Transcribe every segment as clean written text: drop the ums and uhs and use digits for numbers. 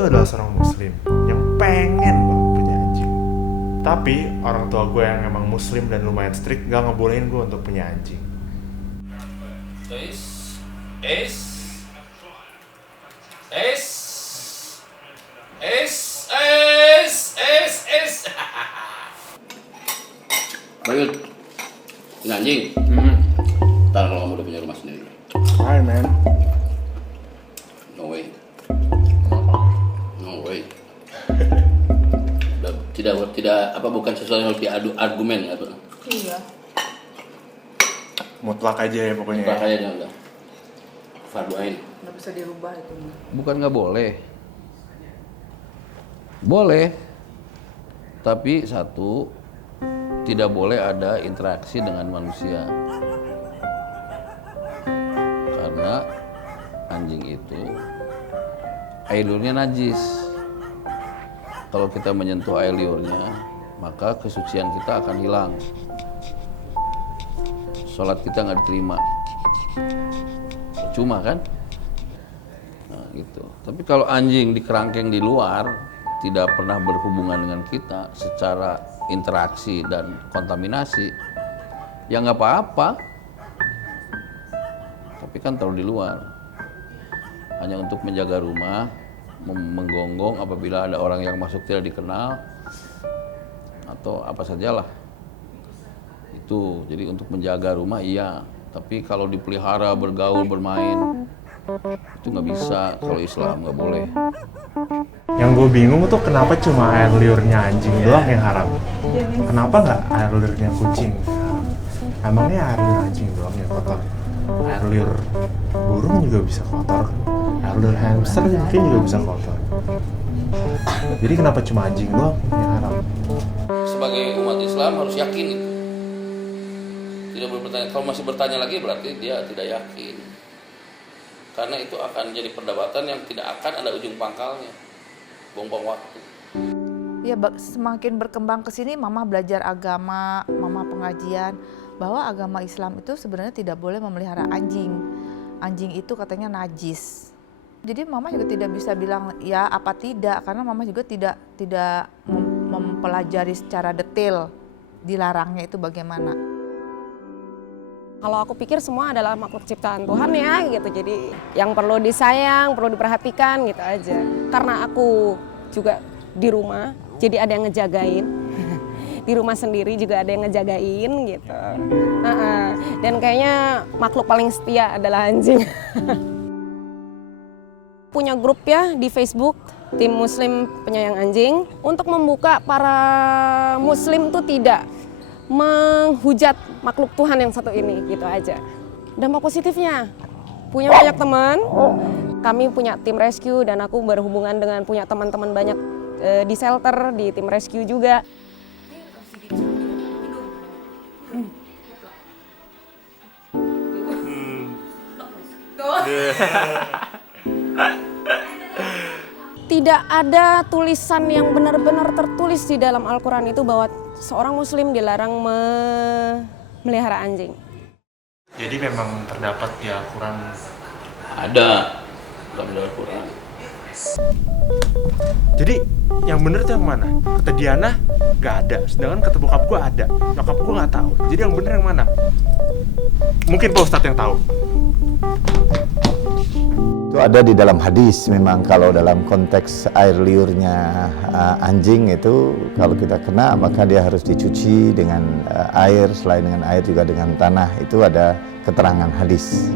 tuh adalah seorang muslim yang pengen banget punya anjing. Tapi orang tua gue yang emang muslim dan lumayan strict gak ngebolehin gue untuk punya anjing. Bayut, punya anjing? Ntar kalau kamu udah punya rumah sendiri. Hi man. No way. No way. tidak bukan sesuatu yang harus diadu argumen ya, Pak? Iya. Mutlak aja ya pokoknya. Mutlak aja udah. Fardu ain. Nggak bisa dirubah itu. Bukan nggak boleh. Boleh. Tapi satu, tidak boleh ada interaksi dengan manusia. Karena anjing itu air liurnya najis. Kalau kita menyentuh air liurnya, maka kesucian kita akan hilang. Sholat kita nggak diterima. Cuma kan? Nah, gitu. Tapi kalau anjing dikerangkeng di luar, tidak pernah berhubungan dengan kita secara interaksi dan kontaminasi, ya nggak apa-apa. Tapi kan taruh di luar, hanya untuk menjaga rumah, menggonggong apabila ada orang yang masuk tidak dikenal, atau apa sajalah. Itu, jadi untuk menjaga rumah iya, tapi kalau dipelihara, bergaul, bermain, itu nggak bisa, kalau Islam nggak boleh. Yang gue bingung tuh kenapa cuma air liurnya anjing doang yang haram? Kenapa nggak air liurnya kucing? Emangnya air liur anjing doang yang kotor? Air liur burung juga bisa kotor. Air liur hamster mungkin juga bisa kotor. Jadi kenapa cuma anjing doang yang haram? Sebagai umat Islam harus yakin itu. Tidak boleh bertanya. Kalau masih bertanya lagi berarti dia tidak yakin. Karena itu akan jadi perdebatan yang tidak akan ada ujung pangkalnya. Buang-buang waktu. Ya semakin berkembang ke sini, mama belajar agama, mama pengajian, bahwa agama Islam itu sebenarnya tidak boleh memelihara anjing. Anjing itu katanya najis. Jadi mama juga tidak bisa bilang ya apa tidak, karena mama juga tidak mempelajari secara detail dilarangnya itu bagaimana. Kalau aku pikir semua adalah makhluk ciptaan Tuhan ya gitu, jadi yang perlu disayang, perlu diperhatikan gitu aja. Karena aku juga di rumah, jadi ada yang ngejagain. Di rumah sendiri juga ada yang ngejagain gitu. Dan kayaknya makhluk paling setia adalah anjing. Punya grup ya di Facebook, Tim Muslim Penyayang Anjing, untuk membuka para muslim tuh tidak menghujat makhluk Tuhan yang satu ini, gitu aja. Dampak positifnya, punya banyak teman, kami punya tim rescue dan aku berhubungan dengan punya teman-teman banyak di shelter, di tim rescue juga. Tidak ada tulisan yang benar-benar tertulis di dalam Al-Quran itu bahwa seorang muslim dilarang memelihara anjing. Jadi memang terdapat di Al-Quran. Ada dalam Al-Quran. Jadi yang bener tuh yang mana? Kata Diana gak ada, sedangkan kata bokap gue ada. Nyokap gue gak tahu. Jadi yang bener yang mana? Mungkin Pak Ustadz yang tahu. Itu ada di dalam hadis. Memang kalau dalam konteks air liurnya anjing itu, kalau kita kena maka dia harus dicuci dengan air, selain dengan air juga dengan tanah. Itu ada keterangan hadis.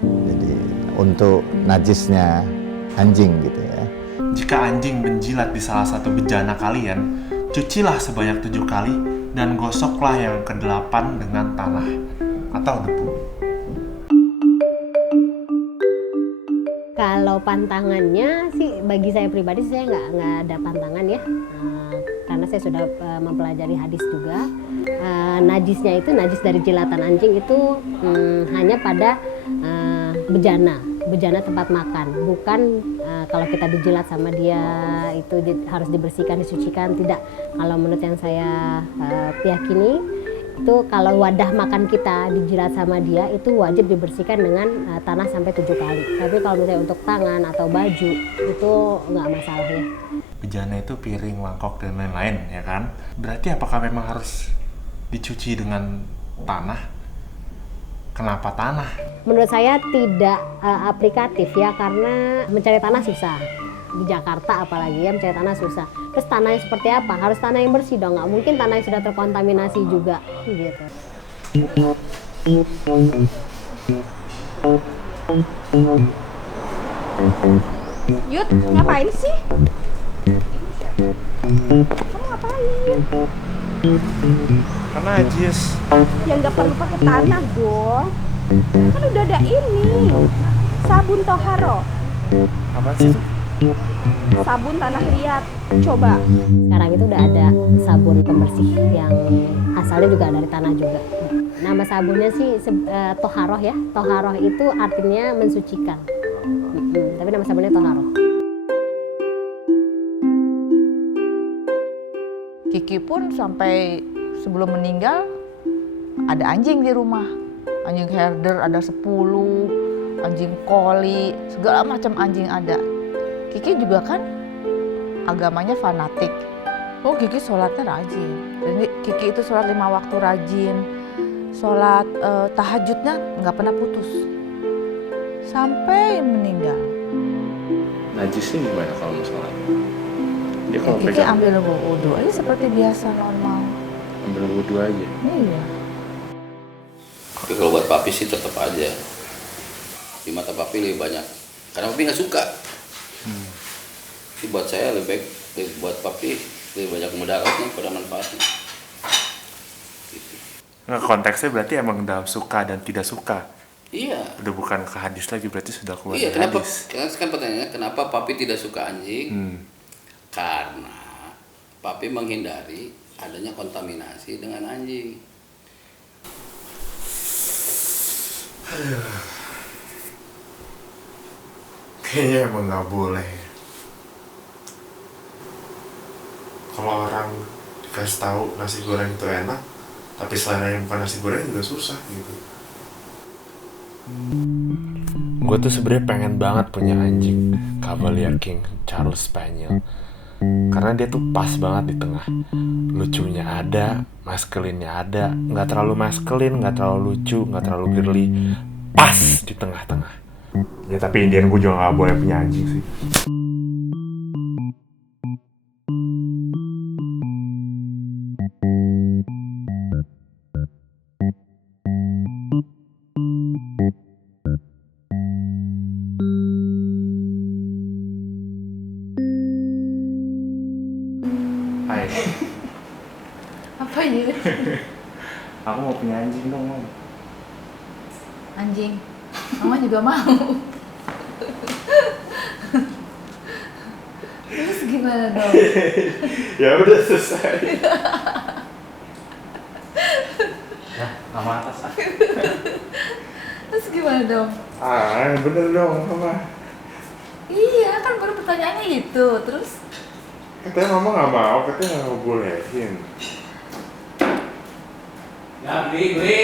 Jadi untuk najisnya anjing gitu ya. Jika anjing menjilat di salah satu bejana kalian, cucilah sebanyak 7 kali dan gosoklah yang ke-8 dengan tanah atau debu. Kalau pantangannya sih bagi saya pribadi saya nggak ada pantangan ya, karena saya sudah mempelajari hadis juga. Najisnya itu najis dari jilatan anjing itu hanya pada bejana tempat makan, bukan kalau kita dijilat sama dia itu harus dibersihkan, disucikan, tidak. Kalau menurut yang saya yakini Itu kalau wadah makan kita dijilat sama dia itu wajib dibersihkan dengan tanah sampai 7 kali. Tapi kalau misalnya untuk tangan atau baju itu nggak masalah ya. Bejana itu piring, mangkok, dan lain-lain, ya kan? Berarti apakah memang harus dicuci dengan tanah? Kenapa tanah? Menurut saya tidak aplikatif ya, karena mencari tanah susah. Di Jakarta apalagi ya, mencari tanah susah. Terus tanah yang seperti apa? Harus tanah yang bersih dong, nggak mungkin tanah yang sudah terkontaminasi juga gitu. Yud, ngapain sih? Kamu ngapain? Karena najis. Ya nggak perlu pakai tanah dong. Kan udah ada ini, sabun toharo, Apa sih itu? sabun tanah liat. Coba. Sekarang itu udah ada sabun pembersih yang asalnya juga dari tanah juga. Nama sabunnya sih toharoh ya. Toharoh itu artinya mensucikan. Tapi nama sabunnya toharoh. Kiki pun sampai sebelum meninggal ada anjing di rumah. Anjing herder ada 10, anjing koli, segala macam anjing ada. Kiki juga kan agamanya fanatik. Oh, Kiki sholatnya rajin. Jadi Kiki itu sholat 5 waktu rajin. Sholat tahajudnya nggak pernah putus. Sampai meninggal. Najisnya gimana kalau mau sholat? Dia kalau Kiki pegang ambil wudhu aja seperti biasa normal. ambil wudhu aja. Iya. Tapi kalau buat papi sih tetap aja. Di mata papi lebih banyak. Karena papi nggak suka. Jadi buat saya lebih baik, buat papi lebih banyak mudaratnya pada manfaatnya. Gitu. Nah, konteksnya berarti emang dalam suka dan tidak suka. Iya. Udah bukan ke hadis lagi, berarti sudah keluar Iya, dari kenapa? hadis. Karena kan pertanyaannya kenapa papi tidak suka anjing? Karena papi menghindari adanya kontaminasi dengan anjing. Kayaknya emang nggak boleh. Kalau orang dikasih tahu nasi goreng itu enak, tapi selain yang bukan nasi goreng juga susah gitu. Gue tuh sebenarnya pengen banget punya anjing Cavalier King Charles Spaniel, karena dia tuh pas banget di tengah. Lucunya ada, maskelinnya ada, nggak terlalu maskelin, nggak terlalu lucu, nggak terlalu girly, pas di tengah-tengah. Ya tapi Indian gue juga nggak boleh punya anjing sih. Hai. Apa ya? Aku mau punya anjing dong, Mom. Anjing. Mama juga mau. Terus gimana dong? Ya udah selesai. Nah, sama atas ah. Terus gimana dong? Bener dong, Mama. Iya, kan baru pertanyaannya itu. Terus Katanya Mama nggak mau, katanya nggak ngebolehin. Ya, beli.